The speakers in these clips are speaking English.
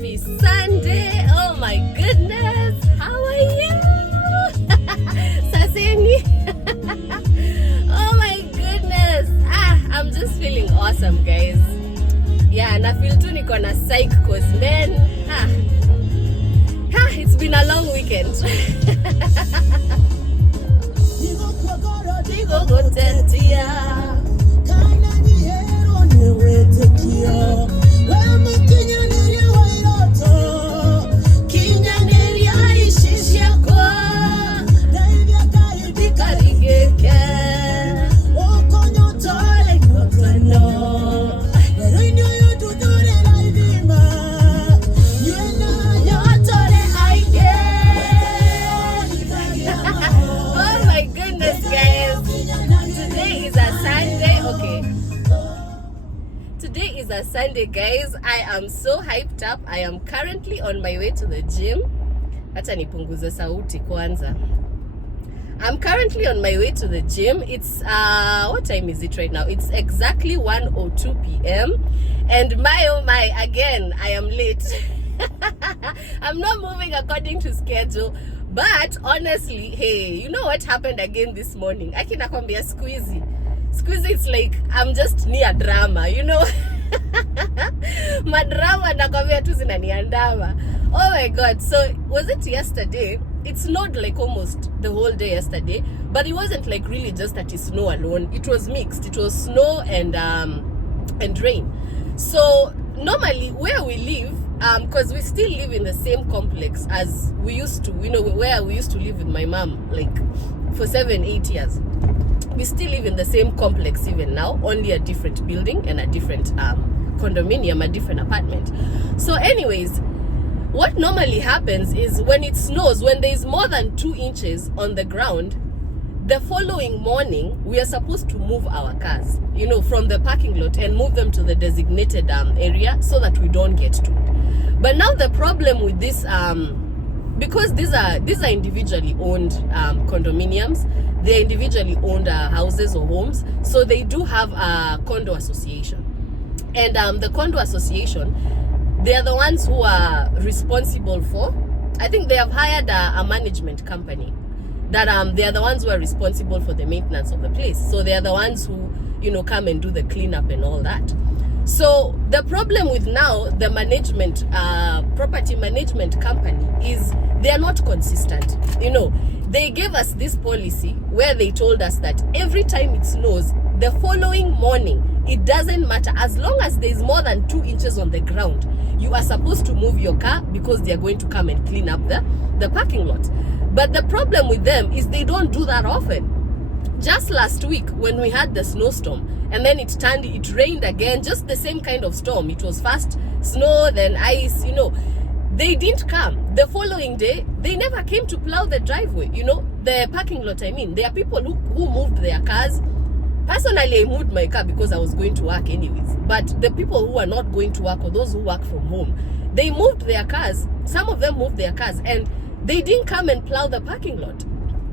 Happy Sunday. Oh my goodness. How are you? Saseni. Oh my goodness. I'm just feeling awesome, guys. Yeah, na feel tu niko na psych cause man, it's been a long weekend. Sunday, guys. I am so hyped up. I am currently on my way to the gym. Acha nipunguze sauti kwanza. I'm currently on my way to the gym. It's what time is it right now? It's exactly 1:02 p.m. and oh my, again, I am late. I'm not moving according to schedule. But honestly, hey, you know what happened again this morning? Akina kwambia squeezy. Squeezy, it's like I'm just near drama, you know. Madrama nakwambia tu zinaniandama. Oh my god. So was it yesterday? It's not like almost the whole day yesterday, but it wasn't like really just that it's snow alone. It was mixed. It was snow and rain. So normally where we live, because we still live in the same complex as we used to, you know, where we used to live with my mom like for 7-8 years. We still live in the same complex even now, only a different building and a different condominium, a different apartment. So anyways, what normally happens is when it snows, when there is more than 2 inches on the ground, the following morning, we are supposed to move our cars, you know, from the parking lot and move them to the designated area so that we don't get towed. But now the problem with this, because these are individually owned condominiums, they're individually owned houses or homes, so they do have a condo association. And the condo association, they are the ones who are responsible for, I think they have hired a management company that they are the ones who are responsible for the maintenance of the place. So they are the ones who, you know, come and do the cleanup and all that. So the problem with now the management, property management company is they are not consistent. You know, they gave us this policy where they told us that every time it snows, the following morning, it doesn't matter, as long as there is more than 2 inches on the ground, you are supposed to move your car because they are going to come and clean up the parking lot. But the problem with them is they don't do that often. Just last week when we had the snowstorm and then it rained again, just the same kind of storm. It was first snow, then ice, you know. They didn't come. The following day, they never came to plow the driveway, you know, the parking lot, I mean. There are people who moved their cars. Personally, I moved my car because I was going to work anyways. But the people who are not going to work or those who work from home, they moved their cars. Some of them moved their cars and they didn't come and plow the parking lot.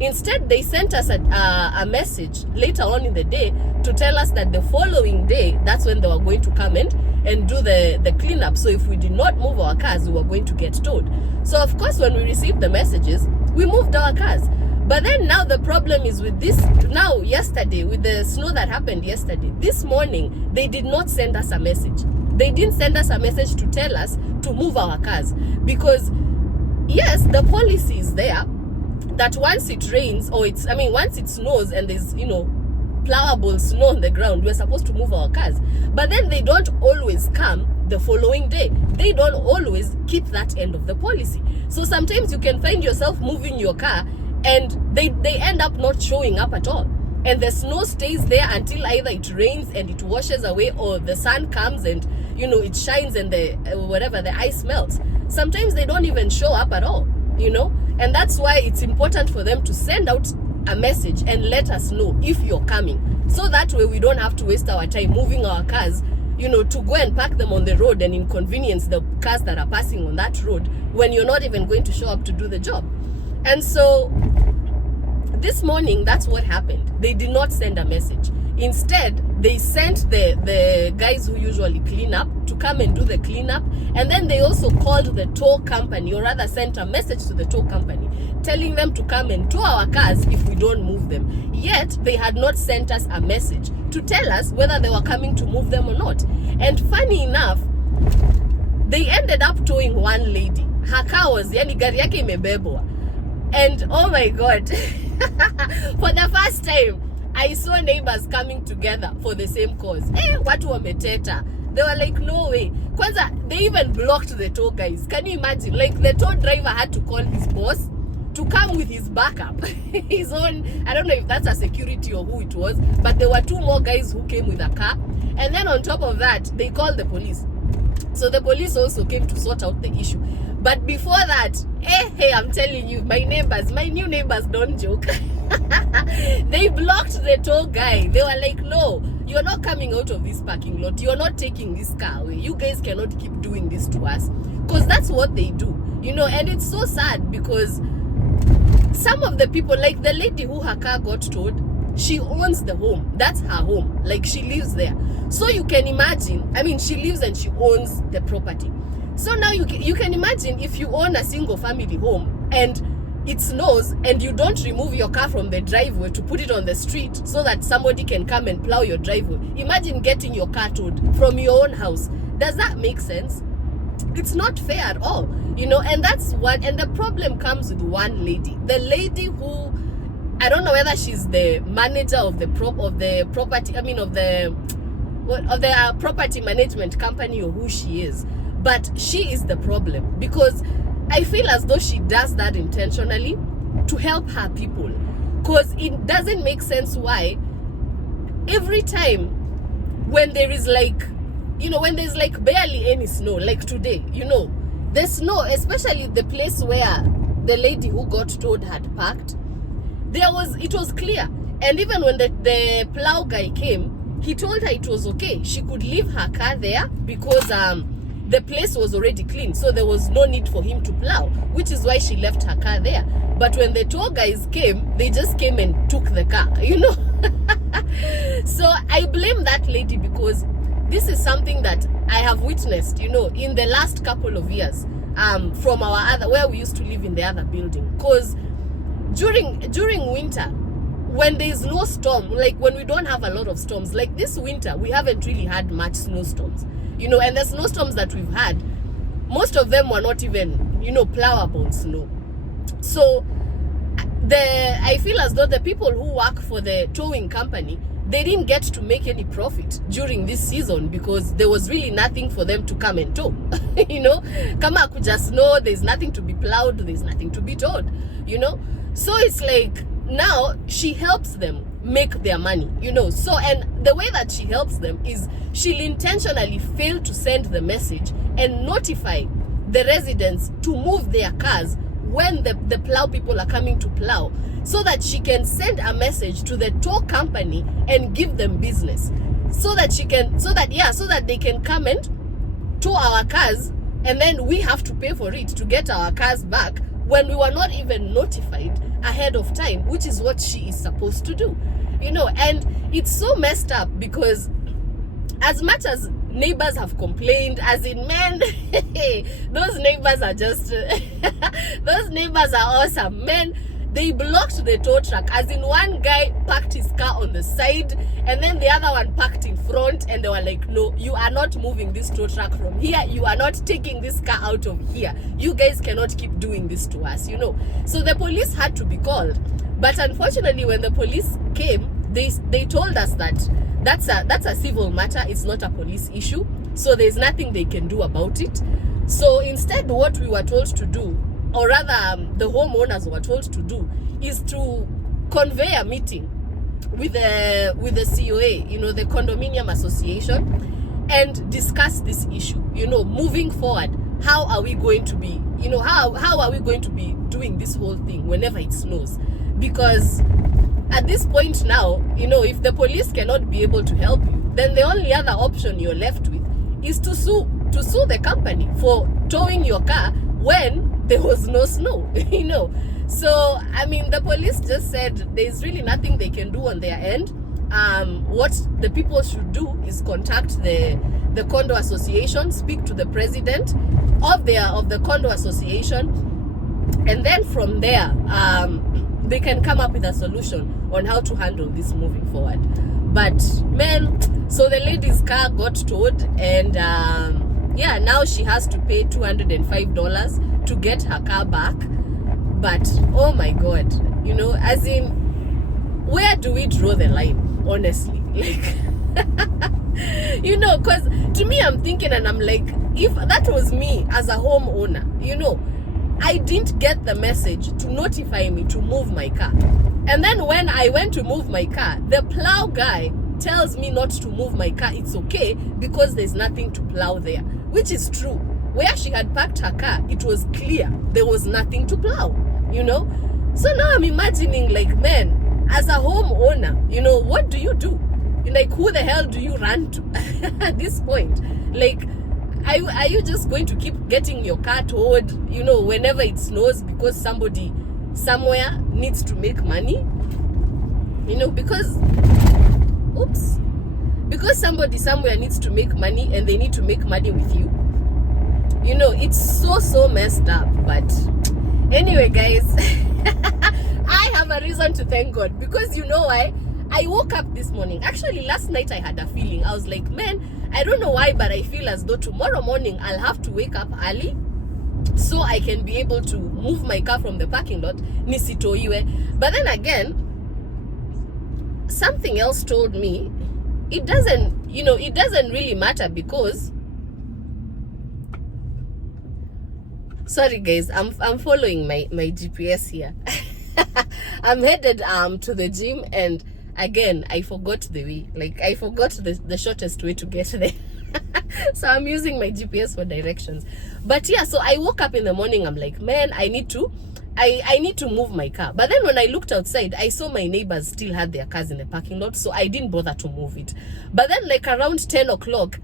Instead, they sent us a message later on in the day to tell us that the following day, that's when they were going to come and do the cleanup. So if we did not move our cars, we were going to get towed. So of course, when we received the messages, we moved our cars. But then now the problem is with this, now yesterday, with the snow that happened yesterday, this morning, they did not send us a message. They didn't send us a message to tell us to move our cars. Because yes, the policy is there that once it rains or once it snows and there's, you know, plowable snow on the ground, we're supposed to move our cars. But then they don't always come the following day. They don't always keep that end of the policy. So sometimes you can find yourself moving your car and they end up not showing up at all. And the snow stays there until either it rains and it washes away or the sun comes and, you know, it shines and the ice melts. Sometimes they don't even show up at all, you know. And that's why it's important for them to send out a message and let us know if you're coming. So that way we don't have to waste our time moving our cars, you know, to go and park them on the road and inconvenience the cars that are passing on that road when you're not even going to show up to do the job. And so this morning, that's what happened. They did not send a message. Instead, they sent the guys who usually clean up to come and do the cleanup, and then they also called the tow company, or rather sent a message to the tow company telling them to come and tow our cars if we don't move them. Yet they had not sent us a message to tell us whether they were coming to move them or not. And funny enough, they ended up towing one lady. Her car was, yani gari yake imebebwa. And oh my God, for the first time, I saw neighbors coming together for the same cause. Watu wameteta. They were like, no way. Kwanza, they even blocked the tow guys. Can you imagine? Like, the tow driver had to call his boss to come with his backup. His own, I don't know if that's a security or who it was, but there were two more guys who came with a car. And then on top of that, they called the police. So the police also came to sort out the issue. But before that, hey, I'm telling you, my new neighbors don't joke. They blocked the tow guy. They were like, no, you're not coming out of this parking lot. You're not taking this car away. You guys cannot keep doing this to us. Because that's what they do, and it's so sad because some of the people, like the lady who her car got towed, she owns the home. That's her home. Like, she lives there. So you can imagine, she lives and she owns the property. So now you can imagine if you own a single family home and it snows and you don't remove your car from the driveway to put it on the street so that somebody can come and plow your driveway. Imagine getting your car towed from your own house. Does that make sense? It's not fair at all, and that's what, and the problem comes with one lady. The lady who, I don't know whether she's the manager of the property management company or who she is, but she is the problem because I feel as though she does that intentionally to help her people, because it doesn't make sense why every time when there is when there's barely any snow, like today, the snow, especially the place where the lady who got towed had parked, it was clear. And even when the plow guy came, he told her it was okay. She could leave her car there because the place was already clean. So there was no need for him to plow, which is why she left her car there. But when the tow guys came, they just came and took the car, So I blame that lady because this is something that I have witnessed, in the last couple of years from where we used to live in the other building. Because during winter, when there's no storm, like when we don't have a lot of storms, like this winter, we haven't really had much snowstorms, and the snowstorms that we've had, most of them were not even, plowable snow. So I feel as though the people who work for the towing company, they didn't get to make any profit during this season because there was really nothing for them to come and tow. Kama kuja snow, there's nothing to be plowed, there's nothing to be towed, So it's like now she helps them make their money, So, and the way that she helps them is she'll intentionally fail to send the message and notify the residents to move their cars when the plow people are coming to plow, so that she can send a message to the tow company and give them business, so that they can come and tow our cars, and then we have to pay for it to get our cars back when we were not even notified ahead of time, which is what she is supposed to do, and it's so messed up because as much as neighbors have complained, as in men, those neighbors are just those neighbors are awesome, men. They blocked the tow truck, as in one guy parked his car on the side and then the other one parked in front, and they were like, no, you are not moving this tow truck from here, you are not taking this car out of here, you guys cannot keep doing this to us, So the police had to be called, but unfortunately when the police came, they told us that that's a civil matter, it's not a police issue, so there's nothing they can do about it. So instead, what we were told to do, or rather the homeowners were told to do, is to convey a meeting with the COA, the condominium association, and discuss this issue, moving forward. How are we going to be, how are we going to be doing this whole thing whenever it snows? Because at this point now, if the police cannot be able to help you, then the only other option you're left with is to sue the company for towing your car when there was no snow, So, the police just said there's really nothing they can do on their end. what the people should do is contact the condo association, speak to the president of the condo association, and then from there they can come up with a solution on how to handle this moving forward. But man, so the lady's car got towed, and yeah, now she has to pay $205 to get her car back. But oh my god, you know, as in, where do we draw the line, honestly? Like you know, because to me, I'm thinking, and I'm like, if that was me as a homeowner, you know, I didn't get the message to notify me to move my car, and then when I went to move my car, the plow guy tells me not to move my car. It's okay because there's nothing to plow there, which is true. Where she had parked her car, it was clear there was nothing to plow, you know. So now I'm imagining, like, man, as a homeowner, you know, what do you do? Like, who the hell do you run to at this point? Like, are you just going to keep getting your car towed, you know, whenever it snows, because somebody somewhere needs to make money? You know, because somebody somewhere needs to make money, and they need to make money with you. You know, it's so messed up. But anyway, guys, I have a reason to thank God, because you know why? I woke up this morning. Actually, last night I had a feeling. I was like, man, I don't know why, but I feel as though tomorrow morning I'll have to wake up early so I can be able to move my car from the parking lot, nisitoiwe. But then again, something else told me it doesn't, you know, it doesn't really matter, because sorry guys, I'm following my GPS here. I'm headed to the gym, and again I forgot the way. Like, I forgot the shortest way to get there. So I'm using my GPS for directions. But yeah, so I woke up in the morning, I'm like, man, I need to move my car. But then when I looked outside, I saw my neighbors still had their cars in the parking lot, so I didn't bother to move it. But then, like, around 10 o'clock,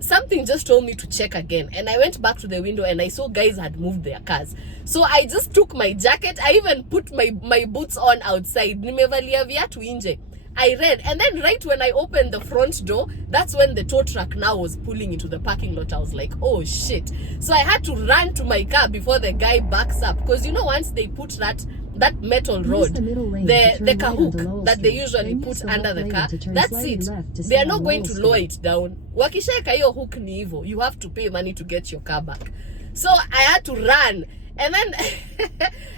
something just told me to check again, and I went back to the window and I saw guys had moved their cars. So I just took my jacket. I even put my boots on outside. Nimevalia viatu nje. I ran, and then right when I opened the front door, that's when the tow truck now was pulling into the parking lot. I was like, oh shit. So I had to run to my car before the guy backs up, because you know, once they put that metal rod, the car hook that they usually put under the car, that's it. They are not going to lower it down. Wakisheka hiyo hook ni hivyo, you have to pay money to get your car back. So I had to run. And then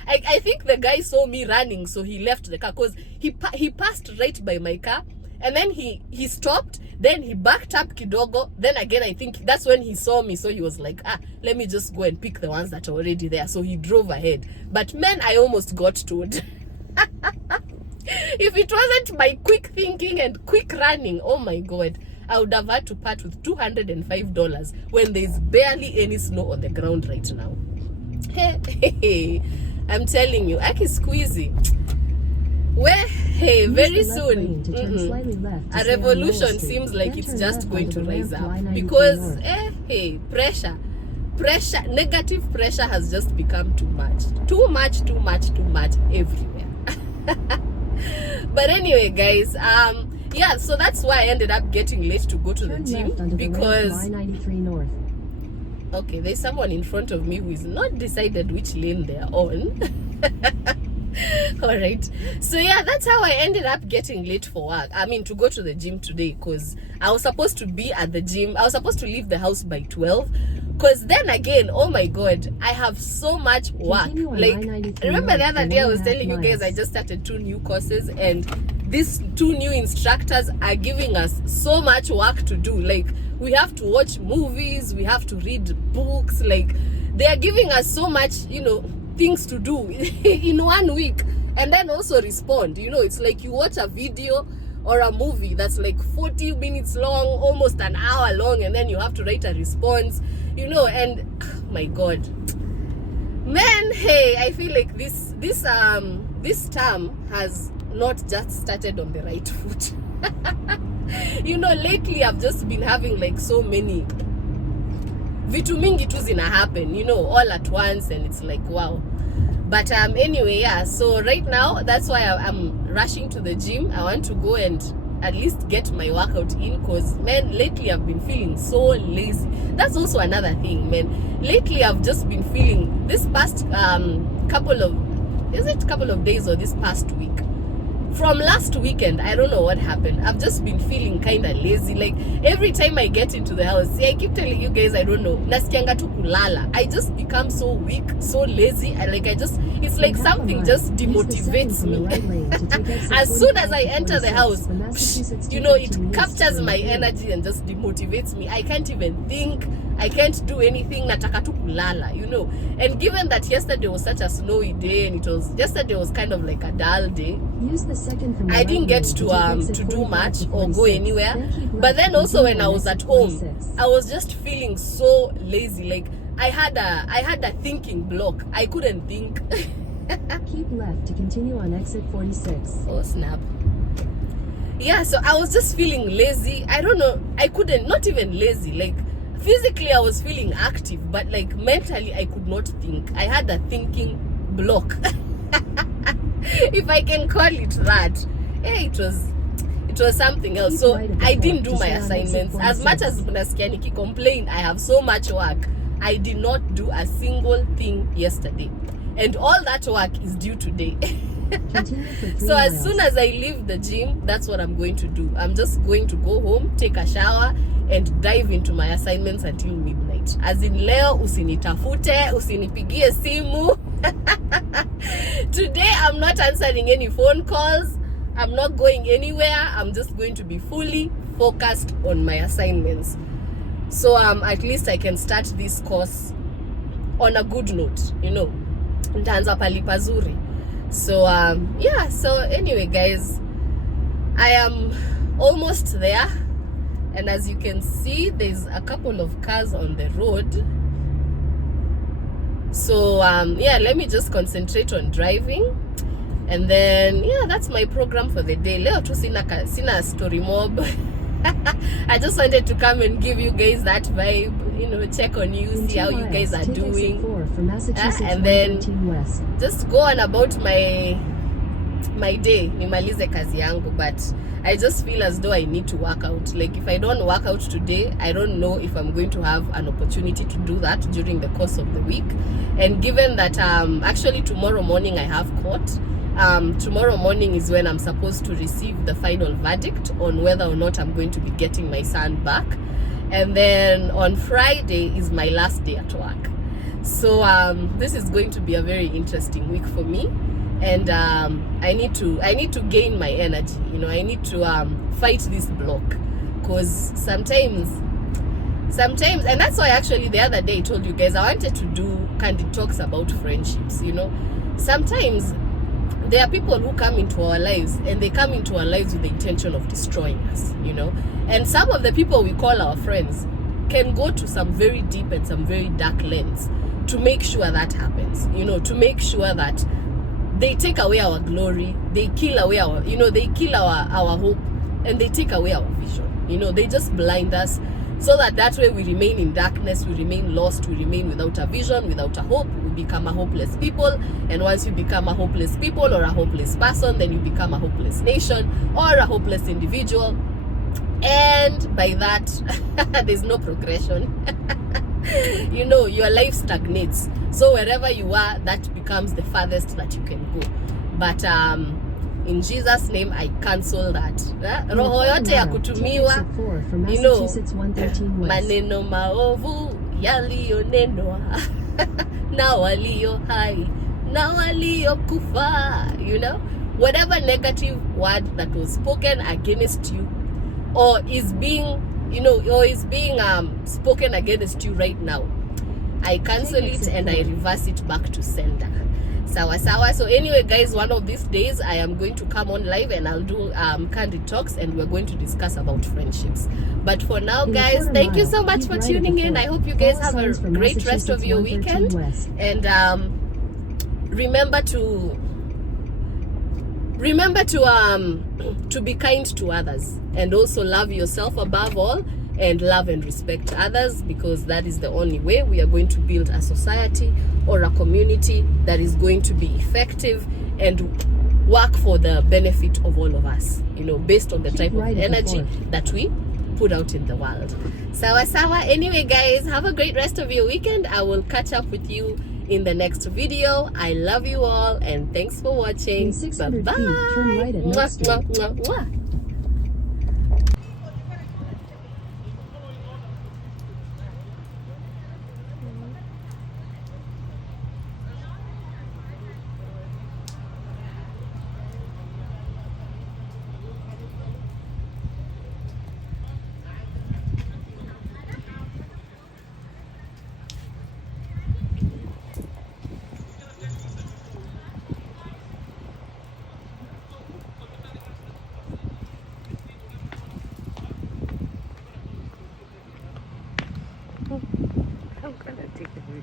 I think the guy saw me running, so he left the car, because he passed right by my car, and then he stopped, then he backed up kidogo, then again I think that's when he saw me, so he was like, let me just go and pick the ones that are already there. So he drove ahead. But man, I almost got towed. If it wasn't my quick thinking and quick running, oh my god, I would have had to part with $205 when there's barely any snow on the ground right now. Hey, I'm telling you, Aki squeezy. Where, hey, very soon, a revolution seems like it's just going to rise up, because hey, pressure, negative pressure has just become too much everywhere. But anyway, guys, yeah, so that's why I ended up getting late to go to the gym, because okay, there's someone in front of me who is not decided which lane they're on. All right, so yeah, that's how I ended up getting late for work. I mean, to go to the gym today, because I was supposed to be at the gym. I was supposed to leave the house by 12, because then again, oh my god, I have so much work. Like, remember the other day I was telling you guys I just started 2 new courses, and these 2 new instructors are giving us so much work to do. Like, we have to watch movies, we have to read books. Like, they are giving us so much, you know, things to do in 1 week, and then also respond. You know, it's like you watch a video or a movie that's like 40 minutes long, almost an hour long, and then you have to write a response, you know. And oh my god, man, hey, I feel like this term has not just started on the right foot. You know, lately I've just been having like so many vitu mingi tu zina happen, you know, all at once, and it's like wow. But anyway, yeah, so right now that's why I'm rushing to the gym. I want to go and at least get my workout in, because man, lately I've been feeling so lazy. That's also another thing, man. Lately I've just been feeling, this past couple of days or this past week, from last weekend, I don't know what happened. I've just been feeling kind of lazy. Like every time I get into the house, see, I keep telling you guys, I don't know, nasikianga tu kulala. I just become so weak, so lazy. It's like something just demotivates me. As soon as I enter the house, you know, it captures my energy and just demotivates me. I can't even think. I can't do anything. Nataka tu kulala, you know. And given that yesterday was such a snowy day, and yesterday was kind of like a dull day, I didn't get to do much or go anywhere. But then also when I was at home, I was just feeling so lazy. Like I had a thinking block. I couldn't think. Keep left to continue on exit 46. Oh snap. Yeah, so I was just feeling lazy. I don't know. I couldn't, not even lazy. Like physically I was feeling active, but like mentally I could not think. I had a thinking block. If I can call it that. Yeah, it was something else. So I didn't do my assignments. As much as Nasikianiki complained, I have so much work. I did not do a single thing yesterday. And all that work is due today. So as soon as I leave the gym, that's what I'm going to do. I'm just going to go home, take a shower, and dive into my assignments until midnight. As in leo, usinitafute, usinipigie simu. Today, I'm not answering any phone calls. I'm not going anywhere. I'm just going to be fully focused on my assignments. So at least I can start this course on a good note, you know. Nitaanza pali pazuri. So yeah, so anyway guys, I am almost there, and as you can see, there's a couple of cars on the road. So yeah, let me just concentrate on driving, and then yeah, that's my program for the day. Leo tu sina story mob. I just wanted to come and give you guys that vibe, you know, check on you, see how you guys are doing, and then just go on about my day, nimalize kazi yangu. But I just feel as though I need to work out. Like if I don't work out today, I don't know if I'm going to have an opportunity to do that during the course of the week. And given that actually tomorrow morning I have court. Tomorrow morning is when I'm supposed to receive the final verdict on whether or not I'm going to be getting my son back. And then on Friday is my last day at work. So this is going to be a very interesting week for me. And I need to gain my energy. You know, I need to fight this block, because sometimes, and that's why actually the other day I told you guys I wanted to do candid talks about friendships. You know, sometimes there are people who come into our lives, and they come into our lives with the intention of destroying us, you know. And some of the people we call our friends can go to some very deep and some very dark lengths to make sure that happens, you know, to make sure that they take away our glory, they kill away our, you know, they kill our hope, and they take away our vision. You know, they just blind us, so that way we remain in darkness, we remain lost, we remain without a vision, without a hope. We become a hopeless people, and once you become a hopeless people or a hopeless person, then you become a hopeless nation or a hopeless individual, and by that there's no progression. You know, your life stagnates. So wherever you are, that becomes the farthest that you can go. But in Jesus' name, I cancel that. Roho yote ya kutumiwa, you know, maneno maovu yaliyonenwa na walio hai na walio kufa, you know, whatever negative word that was spoken against you, or is being, you know, or is being spoken against you right now, I cancel it and I reverse it back to sender. Sawa sawa. So anyway guys, one of these days I am going to come on live and I'll do candid talks, and we're going to discuss about friendships. But for now guys, thank you so much for tuning in. I hope you guys have a great rest of your weekend, and remember to be kind to others, and also love yourself above all, and love and respect others, because that is the only way we are going to build a society or a community that is going to be effective and work for the benefit of all of us, you know, based on the Keep type of right energy before. that we put out in the world. Sawa sawa. Anyway, guys, have a great rest of your weekend. I will catch up with you in the next video. I love you all and thanks for watching. In 600 Bye bye. feet, turn right at Mwah, Milk Street. mwah, mwah, mwah. I'm gonna take the video.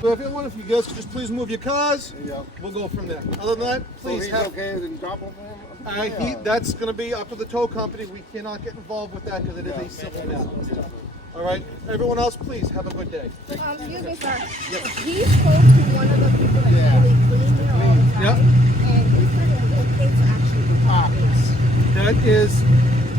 So if anyone, if you guys could just please move your cars, we'll go from there. Other than that, please he's have. okay and drop him for him? That's going to be up to the tow company. We cannot get involved with that because it is a civil matter. All right. Everyone else, please have a good day. Excuse me, sir. He spoke to one of the people that usually clean here all the time, Yep. and he said it was okay to actually park this. That is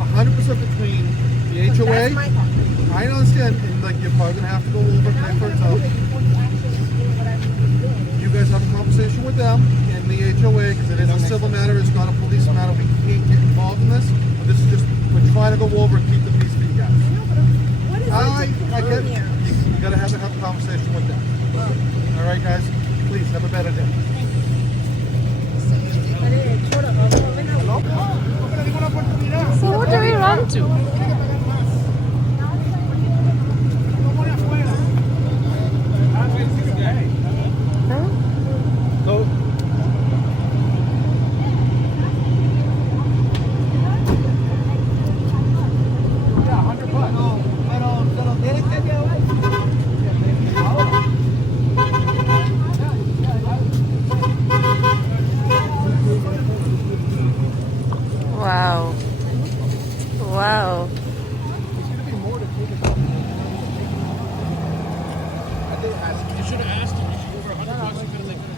100% between the That's HOA. my property. I understand, and like you're probably going to have to go over But and I'm for gonna it go out. there before he actually do whatever he's doing. You guys have a conversation with them in the HOA because it is a civil matter. It's not a police matter. We can't get involved in this. But this is just we're trying to go over and keep the peace for you guys. No, but what is I it get to it. here? You gotta have a conversation with them. All right, guys. Please have a better day. So what do we run to? So, Wow. Wow. you should have asked him. You should over 100 bucks.